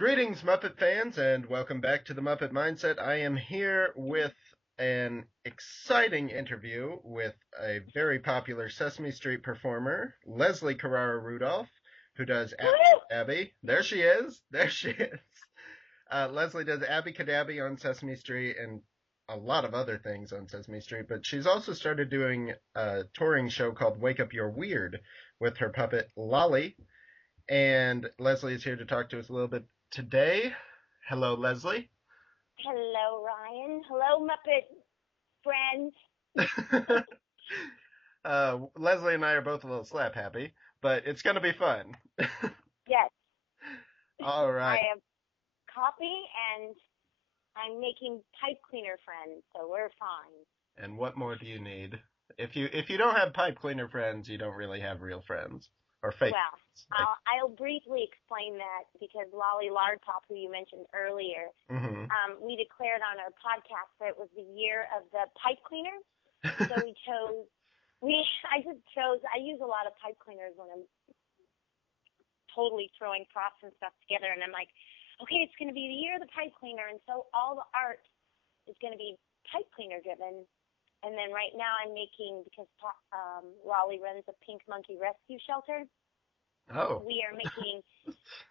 Greetings, Muppet fans, and welcome back to the Muppet Mindset. I am here with an exciting interview with a very popular Sesame Street performer, Leslie Carrara-Rudolph, who does Abby. There she is. There she is. Leslie does Abby Cadabby on Sesame Street and a lot of other things on Sesame Street, but she's also started doing a touring show called Wake Up You're Weird with her puppet Lolly. And Leslie is here to talk to us a little bit today. Hello, Leslie. Hello, Ryan. Hello, Muppet friends. Leslie and I are both a little slap happy, but it's going to be fun. Yes, All I right. have coffee and I'm making pipe cleaner friends, so we're fine. And what more do you need? If you don't have pipe cleaner friends, you don't really have real friends or fake Well, friends. I'll briefly explain that because Lolly Lardpop, who you mentioned earlier, Mm-hmm. we declared on our podcast that it was the year of the pipe cleaner. So I use a lot of pipe cleaners when I'm totally throwing props and stuff together, and I'm like, okay, it's going to be the year of the pipe cleaner, and so all the art is going to be pipe cleaner driven. And then right now I'm making, because Lolly runs a pink monkey rescue shelter, Oh. we are making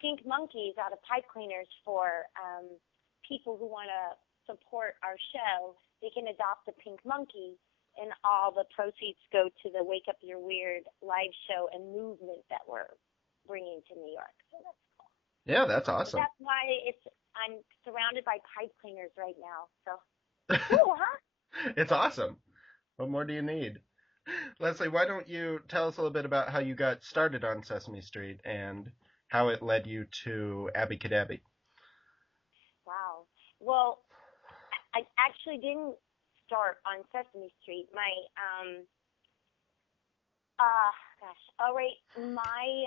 pink monkeys out of pipe cleaners for people who want to support our show. They can adopt a pink monkey, and all the proceeds go to the Wake Up You're Weird live show and movement that we're bringing to New York. So that's cool. Yeah, that's So awesome. that's why I'm surrounded by pipe cleaners right now. So cool, huh? It's awesome. What more do you need? Leslie, why don't you tell us a little bit about how you got started on Sesame Street and how it led you to Abby Cadabby? Wow. Well, I actually didn't start on Sesame Street. Gosh, all right, I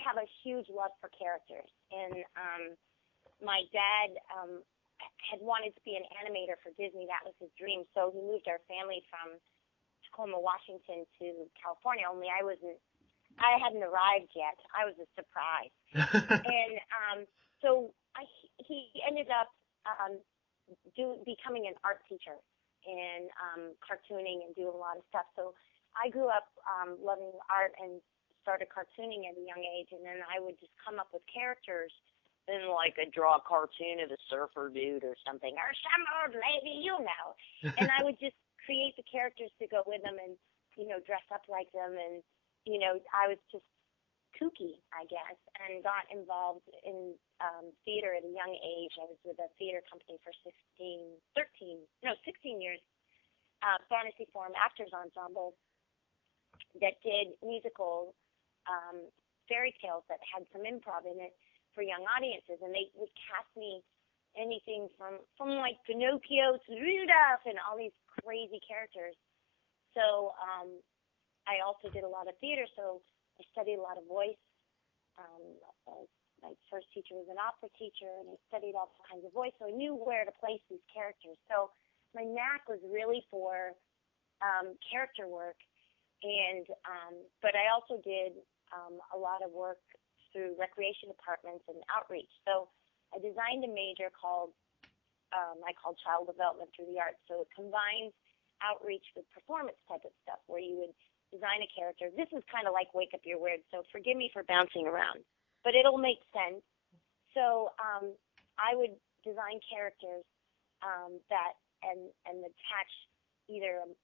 have a huge love for characters, and my dad had wanted to be an animator for Disney. That was his dream. So he moved our family from Tacoma, Washington to California. Only I hadn't arrived yet. I was a surprise. And he ended up becoming an art teacher and cartooning and doing a lot of stuff. So I grew up loving art and started cartooning at a young age, and then I would just come up with characters and like a draw cartoon of a surfer dude or something, or some old lady, and I would just create the characters to go with them and, dress up like them. And, I was just kooky, I guess, and got involved in theater at a young age. I was with a theater company for 16 years, Fantasy Forum Actors Ensemble, that did musical fairy tales that had some improv in it for young audiences, and they would cast me anything from like Pinocchio to Rudolph and all these crazy characters. So I also did a lot of theater, so I studied a lot of voice. My first teacher was an opera teacher, and I studied all kinds of voice, so I knew where to place these characters. So my knack was really for character work, and but I also did a lot of work through recreation departments and outreach. So I designed a major I called Child Development Through the Arts. So it combines outreach with performance type of stuff where you would design a character. This is kind of like Wake Up You're Weird, so forgive me for bouncing around, but it'll make sense. So I would design characters that and attach either a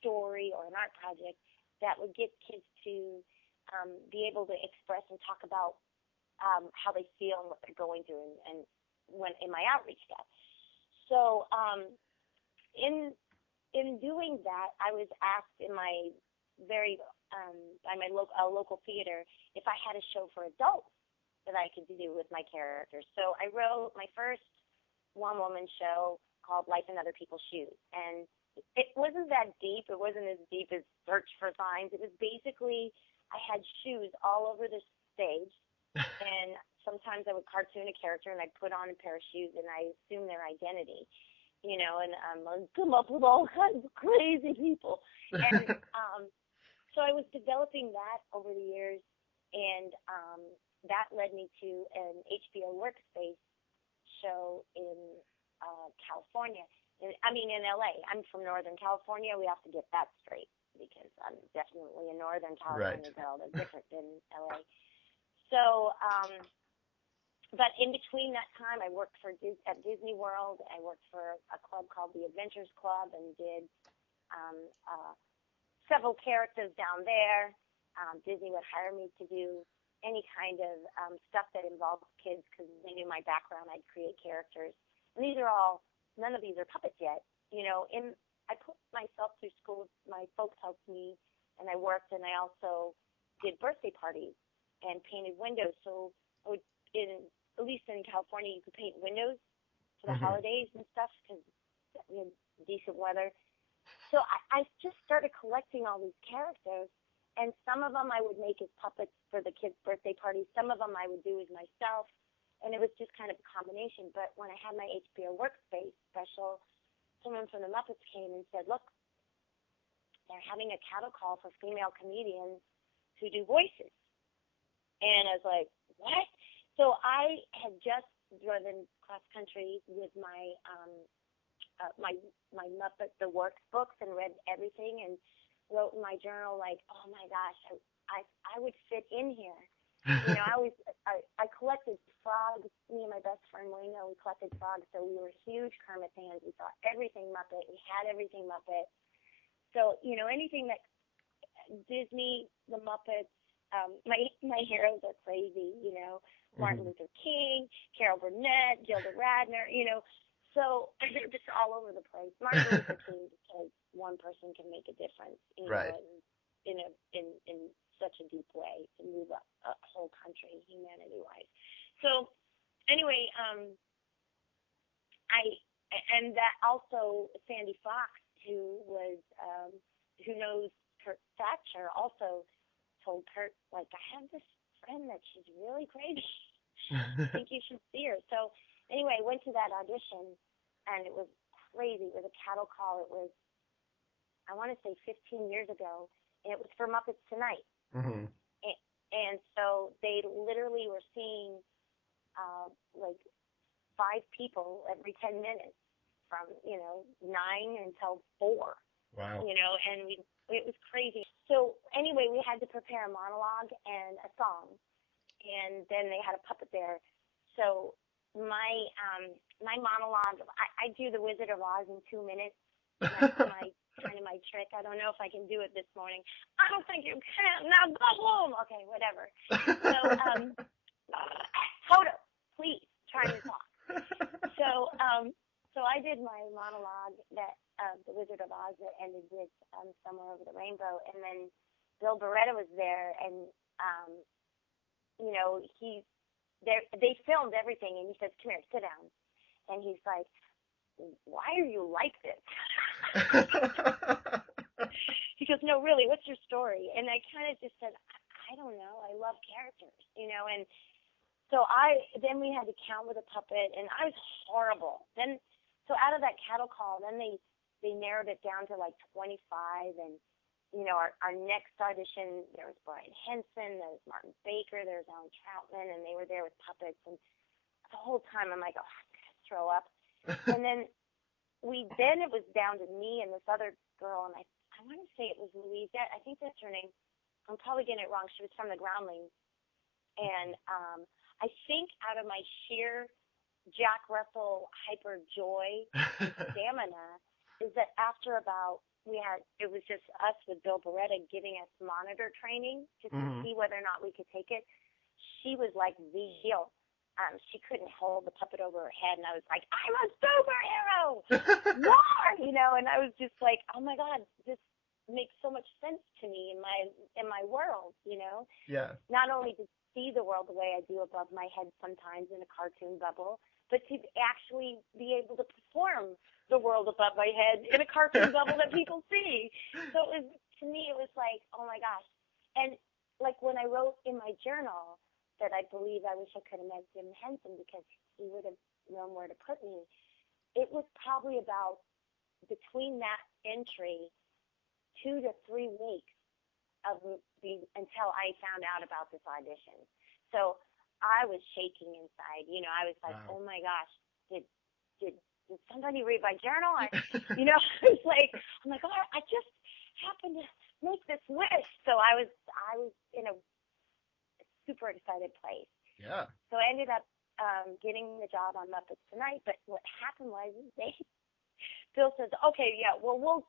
story or an art project that would get kids to be able to express and talk about how they feel and what they're going through, and when in my outreach stuff. So in doing that, I was asked in my by my local theater if I had a show for adults that I could do with my characters. So I wrote my first one-woman show called Life in Other People's Shoes, and it wasn't that deep. It wasn't as deep as Search for Signs. It was basically I had shoes all over the stage, and sometimes I would cartoon a character, and I'd put on a pair of shoes, and I assume their identity, and I'd come up with all kinds of crazy people. And so I was developing that over the years, And that led me to an HBO Workspace show in California. In LA. I'm from Northern California. We have to get that straight because I'm definitely a Northern California girl. They're different than LA. So, but in between that time, I worked at Disney World. I worked for a club called the Adventures Club and did several characters down there. Disney would hire me to do any kind of stuff that involved kids because they knew my background. I'd create characters. And none of these are puppets yet. I put myself through school. My folks helped me, and I worked, and I also did birthday parties and painted windows. So I would, at least in California, you could paint windows for the holidays and stuff because we had decent weather. So I just started collecting all these characters, and some of them I would make as puppets for the kids' birthday parties. Some of them I would do as myself, and it was just kind of a combination. But when I had my HBO Workspace special, someone from the Muppets came and said, look, they're having a cattle call for female comedians who do voices. And I was like, what? So I had just driven cross country with my my Muppet the Works books and read everything and wrote in my journal like, oh my gosh, I would fit in here. I collected frogs. Me and my best friend Marina, we collected frogs, so we were huge Kermit fans. We saw everything Muppet. We had everything Muppet. So anything that Disney, the Muppets, my heroes are crazy. Martin Luther King, Carol Burnett, Gilda Radner. So they're just all over the place. Martin Luther King, because one person can make a difference. Right. In such a deep way to move a whole country humanity-wise. So anyway, and that also Sandy Fox, who knows Kurt Thatcher, also told Kurt, like, I have this friend that she's really crazy. I think you should see her. So anyway, I went to that audition, and it was crazy. It was a cattle call. It was, I want to say 15 years ago, and it was for Muppets Tonight. Mm-hmm. And so they literally were seeing like 5 people every 10 minutes from 9 until 4. Wow. And it was crazy. So anyway, we had to prepare a monologue and a song, and then they had a puppet there. So my monologue, I do the Wizard of Oz in 2 minutes. That's kind of my trick. I don't know if I can do it this morning. I don't think you can. Now go home. Okay, whatever. So, Hoda, please try to talk. So I did my monologue that the Wizard of Oz that ended with Somewhere Over the Rainbow, and then Bill Beretta was there, and they filmed everything, and he says, "Come here, sit down," and he's like, "Why are you like this?" He goes, "No, really, what's your story?" And I kind of just said, I don't know. I love characters, and so then we had to count with a puppet, and I was horrible. So out of that cattle call, then they narrowed it down to like 25, and our next audition, there was Brian Henson, there was Martin Baker, there was Alan Troutman, and they were there with puppets, and the whole time I'm like, oh, I'm gonna throw up. And then it was down to me and this other girl, and I want to say it was Louise. I think that's her name. I'm probably getting it wrong. She was from the Groundlings. And I think out of my sheer Jack Russell hyper joy and stamina is that after it was just us with Bill Beretta giving us monitor training just to see whether or not we could take it. She was like the heel. She couldn't hold the puppet over her head, and I was like, I'm a superhero! More! And I was just like, oh my God, this makes so much sense to me in my world, Yeah. Not only to see the world the way I do above my head sometimes in a cartoon bubble, but to actually be able to perform the world above my head in a cartoon bubble that people see. So to me, it was like, oh my gosh. And like when I wrote in my journal that I believe I wish I could have met Jim Henson because he would have known where to put me, it was probably about between that entry 2 to 3 weeks until I found out about this audition. So I was shaking inside. I was like, Wow. oh my gosh, did somebody read my journal? It's like, I'm like, oh, I just happened to make this wish. So I was in a super excited place. Yeah. So I ended up getting the job on Muppets Tonight. But what happened was Bill says, okay, yeah, well,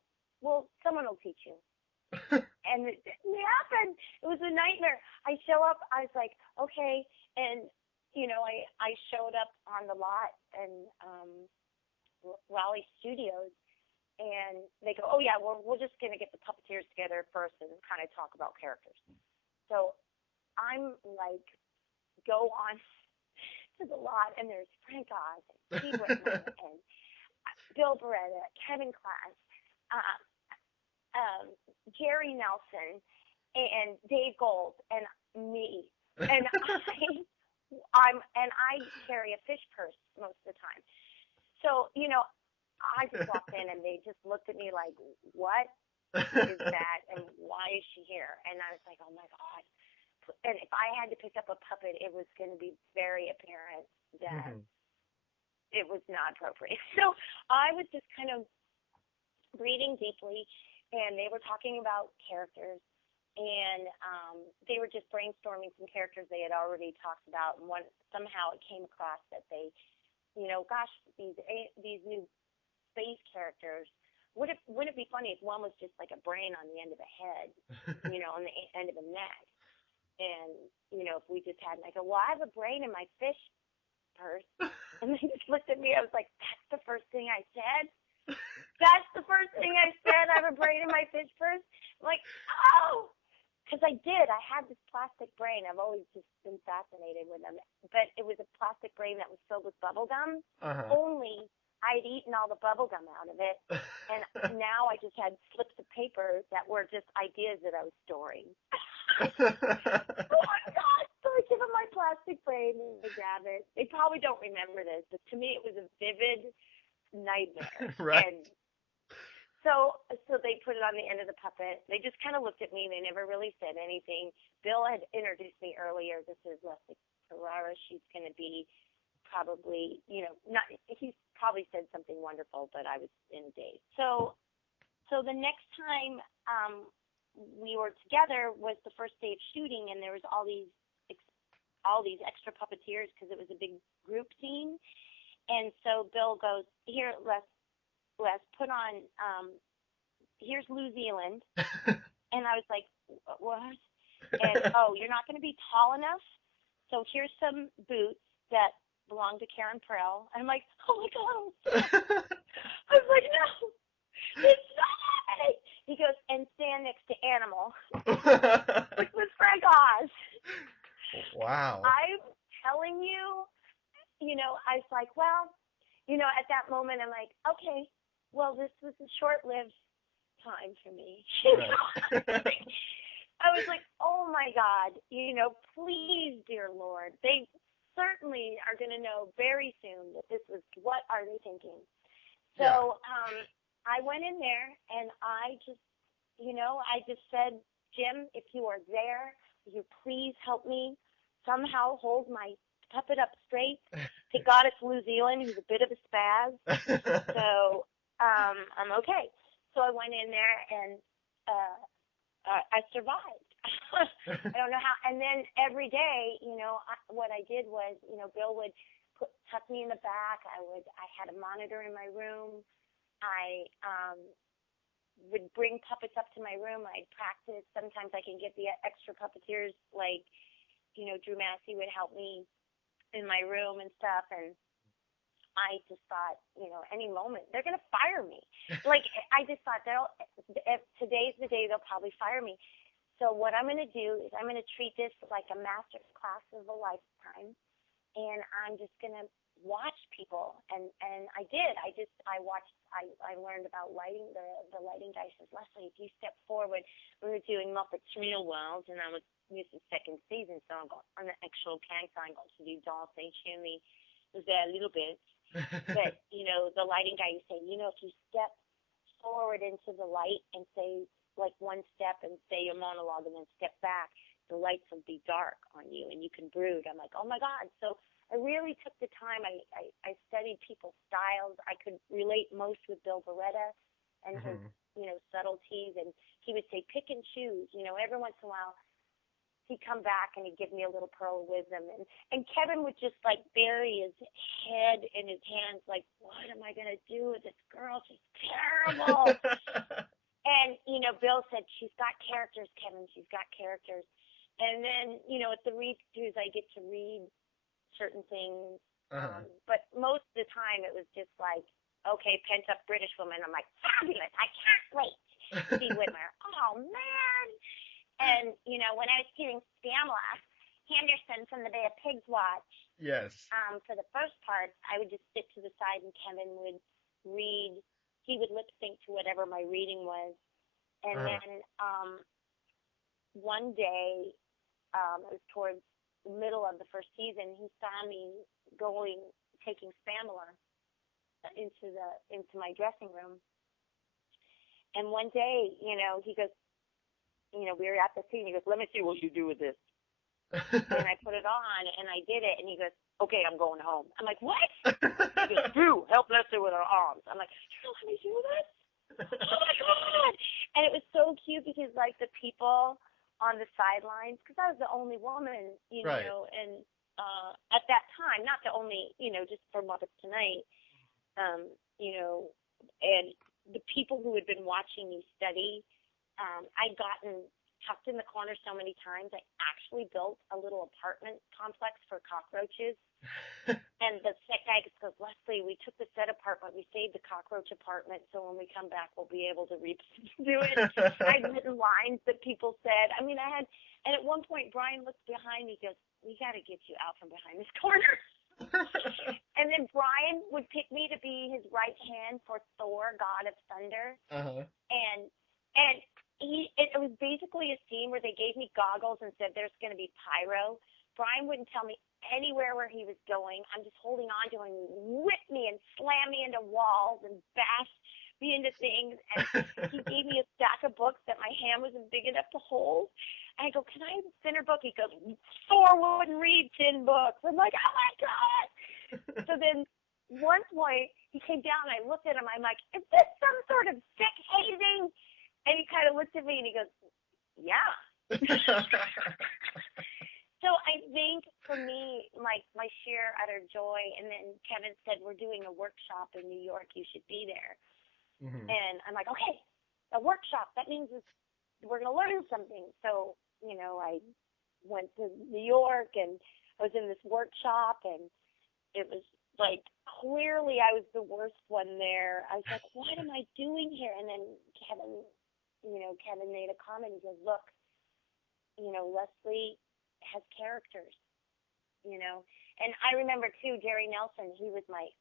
someone will teach you. And it didn't happen. It was a nightmare. I show up. I was like, okay, and I showed up on the lot and Raleigh Studios, and they go, oh yeah, we're just gonna get the puppeteers together first and kind of talk about characters. So I'm like, go on to the lot, and there's Frank Oz, and Steve Whitman, and Bill Beretta, Kevin Class, Jerry Nelson, and Dave Gold, and me, and I carry a fish purse most of the time. So I just walked in, and they just looked at me like, what is that, and why is she here? And I was like, oh my God. And if I had to pick up a puppet, it was going to be very apparent that it was not appropriate. So I was just kind of breathing deeply, and they were talking about characters, and they were just brainstorming some characters they had already talked about, and somehow it came across that they, gosh, these new space characters, wouldn't it be funny if one was just like a brain on the end of a head, on the end of a neck, and if we just had, and I go, well, I have a brain in my fish purse, and they just looked at me. I was like, that's the first thing I said. That's the first thing I said. I have a brain in my fish purse. I'm like, oh, because I did. I had this plastic brain. I've always just been fascinated with them. But it was a plastic brain that was filled with bubble gum. Only I'd eaten all the bubble gum out of it. And now I just had slips of paper that were just ideas that I was storing. Oh my God. So I give them my plastic brain and they grab it. They probably don't remember this, but to me it was a vivid nightmare. Right. And so they put it on the end of the puppet. They just kind of looked at me. They never really said anything. Bill had introduced me earlier. This is Leslie Carrara. She's going to be probably, he's probably said something wonderful, but I was in a daze. So the next time we were together was the first day of shooting, and there was all these extra puppeteers because it was a big group scene. And so Bill goes, here, Les, put on, here's New Zealand. And I was like, what? And, oh, you're not going to be tall enough? So here's some boots that belong to Karen Prell. And I'm like, oh, my God. I was like, no, it's not happening. He goes, and stand next to Animal, which was Frank Oz. Wow. I'm telling you, I was like, well, at that moment, I'm like, okay, well, this was a short-lived time for me. Right. I was like, oh my God, please, dear Lord, they certainly are going to know very soon that this was, what are they thinking? So I went in there and I just, I just said, Jim, if you are there, will you please help me somehow hold my puppet up straight? Thank God it's New Zealand. He's a bit of a spaz. So I'm okay. So I went in there and I survived. I don't know how. And then every day, what I did was, Bill would tuck me in the back. I had a monitor in my room. I would bring puppets up to my room. I'd practice. Sometimes I can get the extra puppeteers, like, Drew Massey would help me in my room and stuff. And I just thought, any moment they're going to fire me. Like, I just thought if today's the day they'll probably fire me. So what I'm going to do is I'm going to treat this like a master class of a lifetime, and I'm just going to watch people. And I did. I watched. I learned about lighting. The lighting guy says, Leslie, if you step forward, we were doing Muppets Real World, and I was this is second season, so I'm going on the actual character. I got to do Dosier, Chimney was there a little bit. But, the lighting guy, you say, if you step forward into the light and say, like one step and say your monologue and then step back, the lights will be dark on you and you can brood. I'm like, oh my God. So I really took the time. I studied people's styles. I could relate most with Bill Beretta and his, subtleties. And he would say, pick and choose. Every once in a while, he'd come back and he'd give me a little pearl of wisdom. And Kevin would just like bury his head in his hands, like, what am I going to do with this girl? She's terrible. And, Bill said, she's got characters, Kevin. She's got characters. And then, at the read-throughs, I get to read certain things. But most of the time it was just like, okay, pent-up British woman. I'm like, fabulous. I can't wait to see Whitmer. Oh, man. And, when I was doing Pamela Henderson from the Bay of Pigs watch, yes. For the first part, I would just sit to the side and Kevin would read. He would lip sync to whatever my reading was. And then one day, it was towards the middle of the first season, he saw me taking Pamela into my dressing room. And one day, he goes, we were at the scene. He goes, let me see what you do with this. And I put it on, and I did it. And he goes, okay, I'm going home. I'm like, what? He goes, Drew, help Leslie with her arms. I'm like, you're going to let me do this? Oh, my God. And it was so cute because, like, the people on the sidelines, because I was the only woman, right. And at that time, not the only, just for Muppets Tonight, and the people who had been watching me study, I'd gotten tucked in the corner so many times, I actually built a little apartment complex for cockroaches. And the set guy goes, Leslie, we took the set apartment, we saved the cockroach apartment, so when we come back, we'll be able to do it. I'd written lines that people said. I had, and at one point, Brian looked behind me, he goes, we got to get you out from behind this corner. And then Brian would pick me to be his right hand for Thor, God of Thunder. And it was basically a scene where they gave me goggles and said there's going to be pyro. Brian wouldn't tell me anywhere where he was going. I'm just holding on to him, whip me and slam me into walls and bash me into things. And he gave me a stack of books that my hand wasn't big enough to hold. And I go, can I have a thinner book? He goes, Thor wouldn't read thin books. I'm like, oh my God. So then one point he came down and I looked at him. I'm like, is this some sort of sick hazing? And he kind of looked at me and he goes, yeah. So I think for me, like my sheer utter joy, and then Kevin said, we're doing a workshop in New York. You should be there. And I'm like, okay, a workshop. That means we're going to learn something. So, I went to New York and I was in this workshop and it was like, clearly I was the worst one there. I was like, what am I doing here? And then Kevin made a comment. He goes, look, Leslie has characters, And I remember too, Jerry Nelson, he was my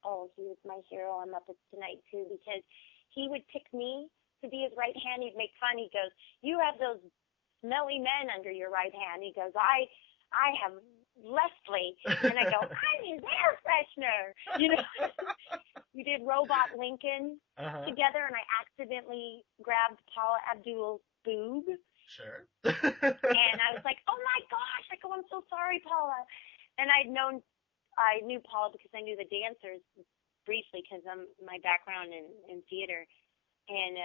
hero on Muppets Tonight too, because he would pick me to be his right hand. He'd make fun. He goes, you have those smelly men under your right hand. He goes, I have Leslie. And I go, I'm his air freshener. We did Robot Lincoln together, and I accidentally grabbed Paula Abdul's boob. Sure. And I was like, oh my gosh. I go, I'm so sorry, Paula. And I knew Paula because I knew the dancers briefly because of my background in theater. And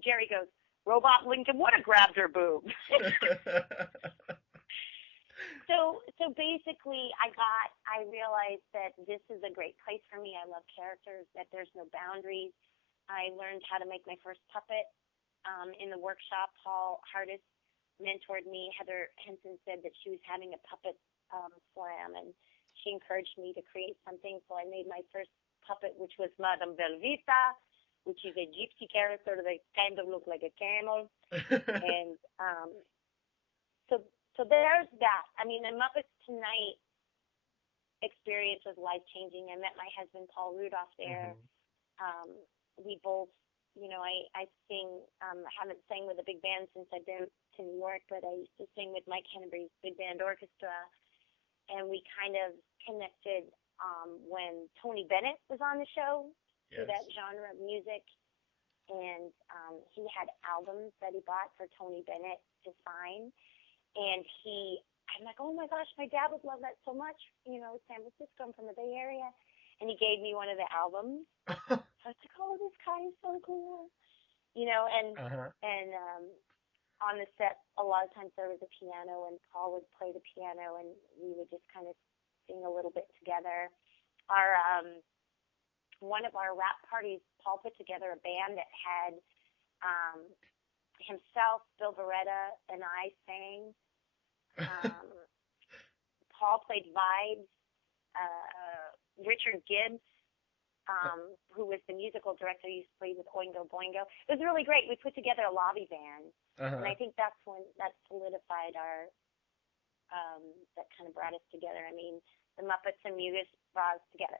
Jerry goes, Robot Lincoln would have grabbed her boob. So basically I realized that this is a great place for me. I love characters, that there's no boundaries. I learned how to make my first puppet in the workshop. Paul Hardis mentored me. Heather Henson said that she was having a puppet slam, and she encouraged me to create something. So I made my first puppet, which was Madame Velveeta, which is a gypsy character that kind of looked like a camel. And so there's that. The Muppets Tonight experience was life-changing. I met my husband, Paul Rudolph, there. We both, I sing, I haven't sang with a big band since I've been to New York, but I used to sing with Mike Henneby's big band orchestra. And we kind of connected when Tony Bennett was on the show, to that genre of music. and he had albums that he bought for Tony Bennett to sign. And I'm like, oh my gosh, my dad would love that so much. San Francisco, I'm from the Bay Area. And he gave me one of the albums. So I was like, oh, this guy is so cool. And on the set, a lot of times there was a piano, and Paul would play the piano, and we would just kind of sing a little bit together. One of our rap parties, Paul put together a band that had himself, Bill Beretta, and I sang. Paul played vibes. Richard Gibbs, who was the musical director, used to play with Oingo Boingo. It was really great. We put together a lobby band, and I think that's when that solidified our, that kind of brought us together. I mean, the Muppets and Mugus brought us together.